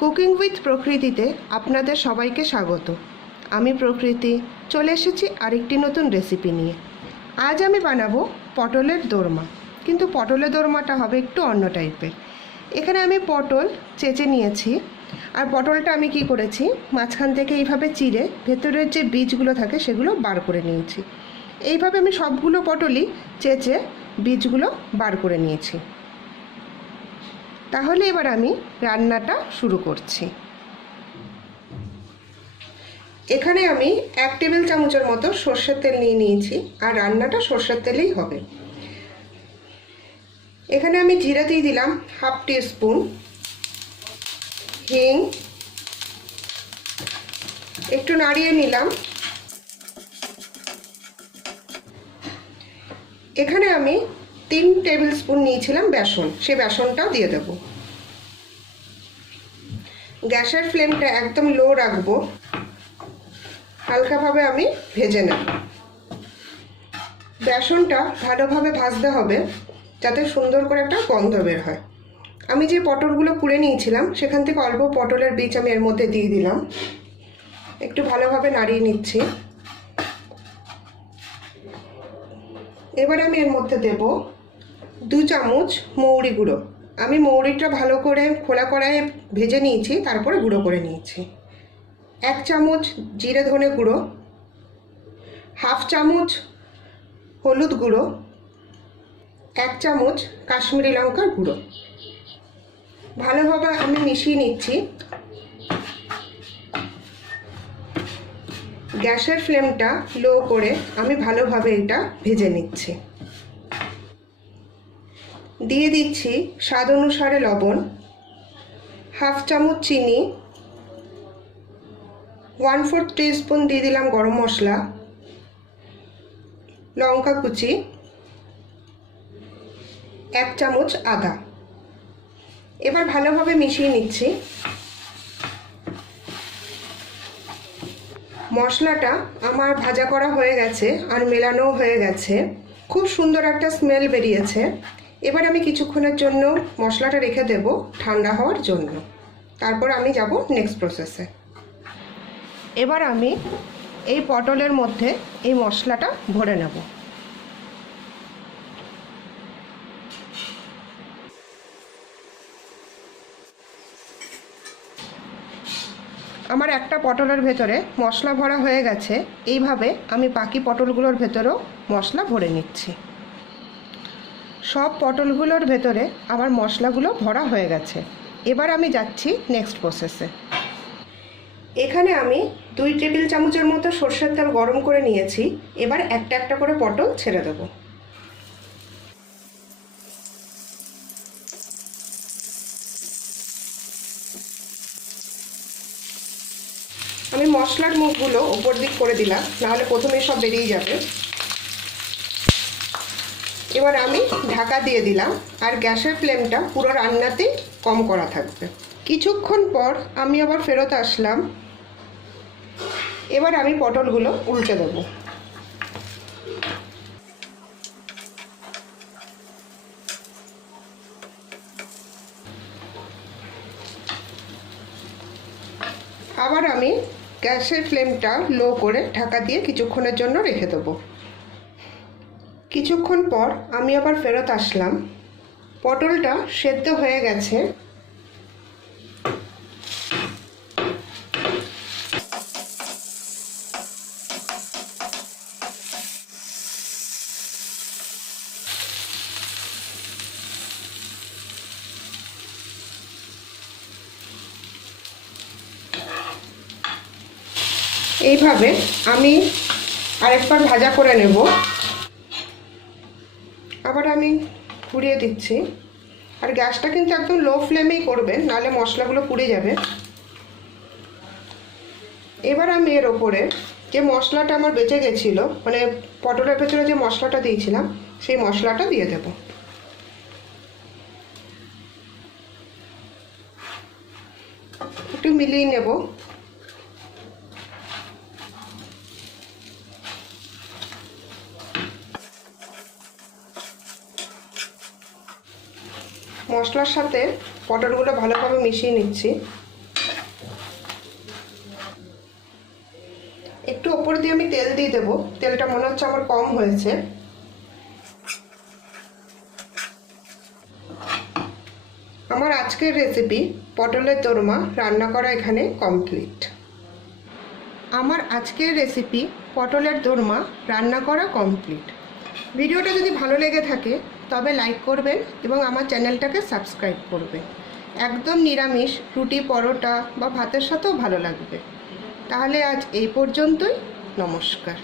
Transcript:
Cooking with প্রকৃতিতে আপনাদের সবাইকে স্বাগত। আমি প্রকৃতি চলে এসেছি আরেকটি নতুন রেসিপি নিয়ে। আজ আমি বানাবো পটলের দোরমা, কিন্তু পটলের দোরমাটা হবে একটু অন্য টাইপের। এখানে আমি পটল চেঁচে নিয়েছি, আর পটলটা আমি কি করেছি, মাঝখান থেকে এইভাবে চিড়ে ভেতরের যে বীজগুলো থাকে সেগুলো বার করে নিয়েছি। এইভাবে আমি সবগুলো পটলই চেঁচে বীজগুলো বার করে নিয়েছি। তাহলে এবার আমি রান্নাটা শুরু করছি। এখানে আমি 1 টেবিল চামচের মতো সর্ষের তেল নিয়ে নিয়েছি, আর রান্নাটা সর্ষের তেলেই হবে। এখানে আমি জিরা দিয়ে দিলাম 1/2 টিস্পুন, হিং একটু নাড়িয়ে নিলাম। এখানে আমি 3 টেবিল স্পুন নিয়েছিলাম বেসন, সেই বেসনটাও দিয়ে দেব। গ্যাসের ফ্লেমটা একদম লো রাখবো, হালকাভাবে আমি ভেজে নেব। বেসনটা ভালোভাবে ভাজতে হবে যাতে সুন্দর করে একটা গন্ধ বের হয়। আমি যে পটলগুলো কুড়ে নিয়েছিলাম সেখান থেকে অল্প পটলের বীজ আমি এর মধ্যে দিয়ে দিলাম, একটু ভালোভাবে নাড়িয়ে নিচ্ছি। এবার আমি এর মধ্যে দেব 2 চামচ মৌরি গুঁড়ো। আমি মৌরিটা ভালো করে খোলা কড়াইয়ে ভেজে নিয়েছি, তারপরে গুঁড়ো করে নিয়েছি। 1 চামচ জিরে ধনে গুঁড়ো, 1/2 চামচ হলুদ গুঁড়ো, 1 চামচ কাশ্মীরি লঙ্কার গুঁড়ো। ভালোভাবে আমি মিশিয়ে নিচ্ছি। গ্যাসের ফ্লেমটা লো করে আমি ভালোভাবে এটা ভেজে নিচ্ছি। দিয়ে দিচ্ছি স্বাদ অনুসারে লবণ, 1/2 চামচ চিনি, 1/4 টিস্পুন দিয়ে দিলাম গরম মশলা, লঙ্কা কুচি, 1 চামচ আদা। এবার ভালোভাবে মিশিয়ে নিচ্ছি। মশলাটা আমার ভাজা করা হয়ে গেছে আর মেলানো হয়ে গেছে, খুব সুন্দর একটা স্মেল বেরিয়েছে। এবার আমি কিছুক্ষণের জন্য মশলাটা রেখে দেব ঠান্ডা হওয়ার জন্য, তারপর আমি যাব নেক্সট প্রসেসে। এবার আমি এই পটলের মধ্যে এই মশলাটা ভরে নেব। আমার একটা পটলের ভেতরে মশলা ভরা হয়ে গেছে। এইভাবে আমি বাকি পটলগুলোর ভেতরেও মশলা ভরে নিচ্ছি। সব পটলগুলোর ভেতরে আমার মশলাগুলো ভরা হয়ে গেছে। এবার আমি যাচ্ছি নেক্সট প্রসেসে। এখানে আমি 2 টেবিল চামচের মতো সরষের তেল গরম করে নিয়েছি। এবার একটা একটা করে পটল ছেড়ে দেবো। আমি মশলার মুখগুলো উপর দিক করে দিলাম, নাহলে প্রথমে সব বেরিয়ে যাবে। এবার আমি ঢাকা দিয়ে দিলাম, আর গ্যাসের ফ্লেমটা পুরো রান্নাতেই কম করা থাকবে। কিছুক্ষণ পর আমি আবার ফেরত আসলাম। এবার আমি পটলগুলো উল্টে দেব। আবার আমি গ্যাসের ফ্লেমটা লো করে ঢাকা দিয়ে কিছুক্ষণের জন্য রেখে দেবো। কিছুক্ষণ পর আমি আবার ফেরত আসলাম। পটলটা সেদ্ধ হয়ে গেছে। এইভাবে আমি আরেকবার ভাজা করে নেব। আবার আমি ঘুরিয়ে দিচ্ছি, আর গ্যাসটা কিন্তু একদম লো ফ্লেমেই করবেন, নাহলে মশলাগুলো পুড়ে যাবে। এবার আমি এর ওপরে যে মশলাটা আমার বেঁচে গেছিলো, মানে পটলের ভেতরে যে মশলাটা দিয়েছিলাম, সেই মশলাটা দিয়ে দেব। একটু মিলিয়ে নেব। মশলার সাথে পটলগুলো ভালোভাবে মিশিয়ে নিচ্ছি। ওপর দিয়ে আমি তেল দিয়ে দেবো। তেলটা মনে হচ্ছে আমার কম হয়েছে। আমার আজকের রেসিপি পটলের দোরমা রান্না করা এখানে কমপ্লিট। আমার আজকের রেসিপি পটলের দোরমা রান্না করা কমপ্লিট। ভিডিওটা যদি ভালো লেগে থাকে তবে লাইক করবেন এবং আমার চ্যানেলটাকে সাবস্ক্রাইব করবেন। একদম নিরামিষ রুটি, পরোটা বা ভাতের সাথেও ভালো লাগবে। তাহলে আজ এই পর্যন্তই। নমস্কার।